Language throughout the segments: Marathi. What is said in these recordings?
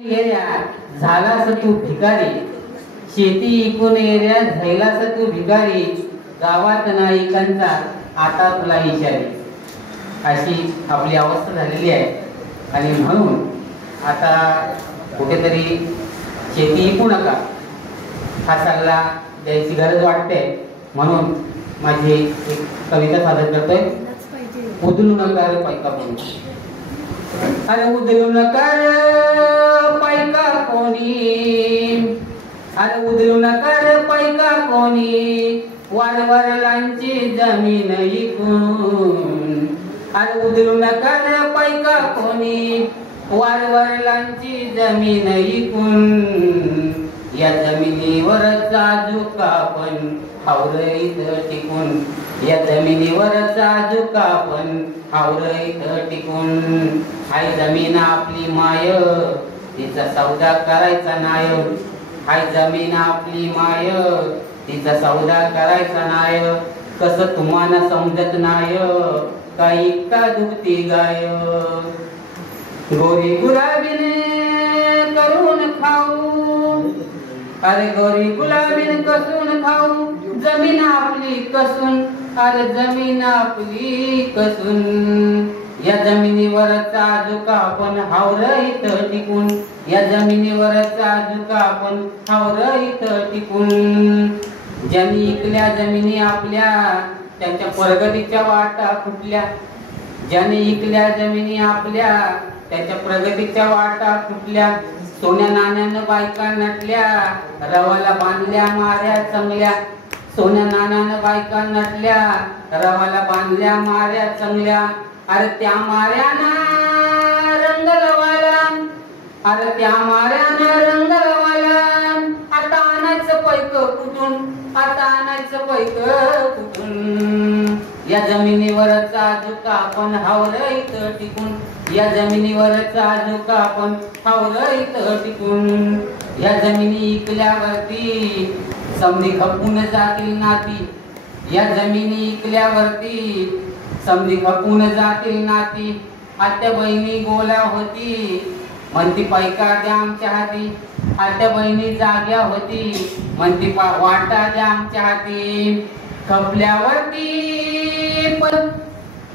एरियात झालास तू भिकारी, शेती इकून एरियात झालास तू भिकारी, गावात नाही कंचा आता तुला इशारी, अशी आपली अवस्था झालेली आहे। आणि म्हणून आता कुठेतरी शेती इकू नका हा सल्ला द्यायची गरज वाटते। म्हणून माझी एक कविता सादर करतोय। उदलू नका रे पैका कोणी, अरे उदलू नका रे पैका कोणी, अरे उदलू नका रे पैका कोणी, वारवरलांची जमीन इकून, अरे उदलू नका रे पैका कोणी, वारवरलांची जमीन इकून, या जमिनीवरचा झुका पण हावरईत टिकून, या जमिनीवरचा झुका पण हावरईत टिकून, हाय जमीन आपली माय तिचा सौदा करायचा नाय, हाय जमीन आपली माय तिचा सौदा करायचा नाय, कसं तुम्हाला समजत नाय काही का दुखती गाय, गोरी गुलाबीने करून खाऊ, अरे गोरी गुलाबीने कसून खाऊ, जमीन आपली कसून, अरे जमीन आपली कसून, या जमिनीवरचा झुका पण हावरईत टिकून, या जमिनीवरचा झुका पण हावरईत टिकून, ज्यांनी इकल्या जमिनी आपल्या त्यांच्या प्रगतीच्या वाटा फुटल्या, ज्यांनी इकल्या जमिनी आपल्या त्याच्या प्रगतीच्या वाटा फुटल्या, सोन्या नाण्यानं बायका नटल्या, रवाला बांधल्या माऱ्या चांगल्या, सोन्या नाण्यानं बायका नटल्या, रवाला बांधल्या माऱ्या चांगल्या, अरे त्या माऱ्याना रंग लवाला, अरे त्या माऱ्याना रंग लवाला, आता आणायचं पैक कुठून, आता आणायचं पैक कुठून, या जमिनीवरचा झुका पण हावरईत टिकून, या जमिनीवरचा झुका पण हावरईत टिकून, या जमिनी इकल्यावरती समधी खपून जातील नाती, या जमिनी इकल्यावरती समधी खपून जातील नाती, आत्या बहिणी गोल्या होती म्हणती पैका द्या आमच्या हाती, आत्या बहिणी जाग्या होती म्हणती वाटा द्या आमच्या हाती, खपल्यावरती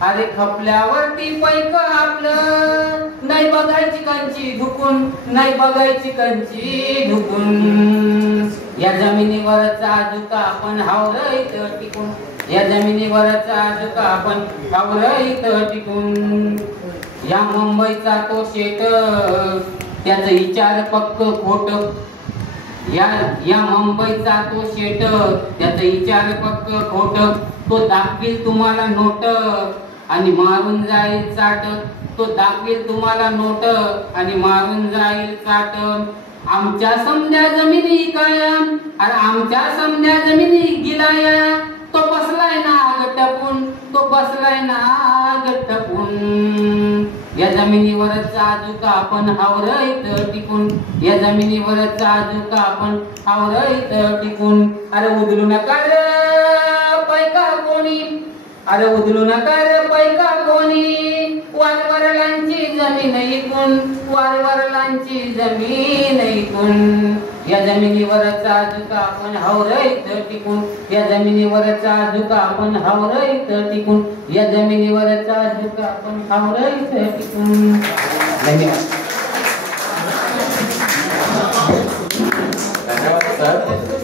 अरे खपल्यावरती पैक आपलं नाही बघायची कंची ढुकून, नाही बघायची कंची ढुकून, या जमिनीवरचा झुका पण हावरईत टिकून, या जमिनीवरचा झुका पण हावरईत टिकून, या मुंबईचा तो शेत त्याचं विचार पक्क खोट, या मुंबईचा तो शेट त्याचं विचार पक्क खोट, तो दाखवील तुम्हाला नोट आणि मारून जाईल चाट, तो दाखवील तुम्हाला नोट आणि मारून जाईल चाट, आमच्या समध्या जमिनी काया, अरे आमच्या समध्या जमिनी गिलाया, तो बसलाय ना गटपून, तो बसलाय ना गटपून, या जमिनीवरचा झुका पण हावरईत टिकून, या जमिनीवरचा झुका पण हावरईत टिकून, अरे उदलू नका रे पैका कोणी, अरे उदलू नका रे पैका कोणी, वारवरलांची जमीन इकून, वारवरलांची जमीन इकून, या जमिनीवरचा झुका पण हावरईत टिकून, या जमिनीवरचा झुका पण हावरईत टिकून, या जमिनीवरचा झुका पण हावरईत टिकून। धन्यवाद सर।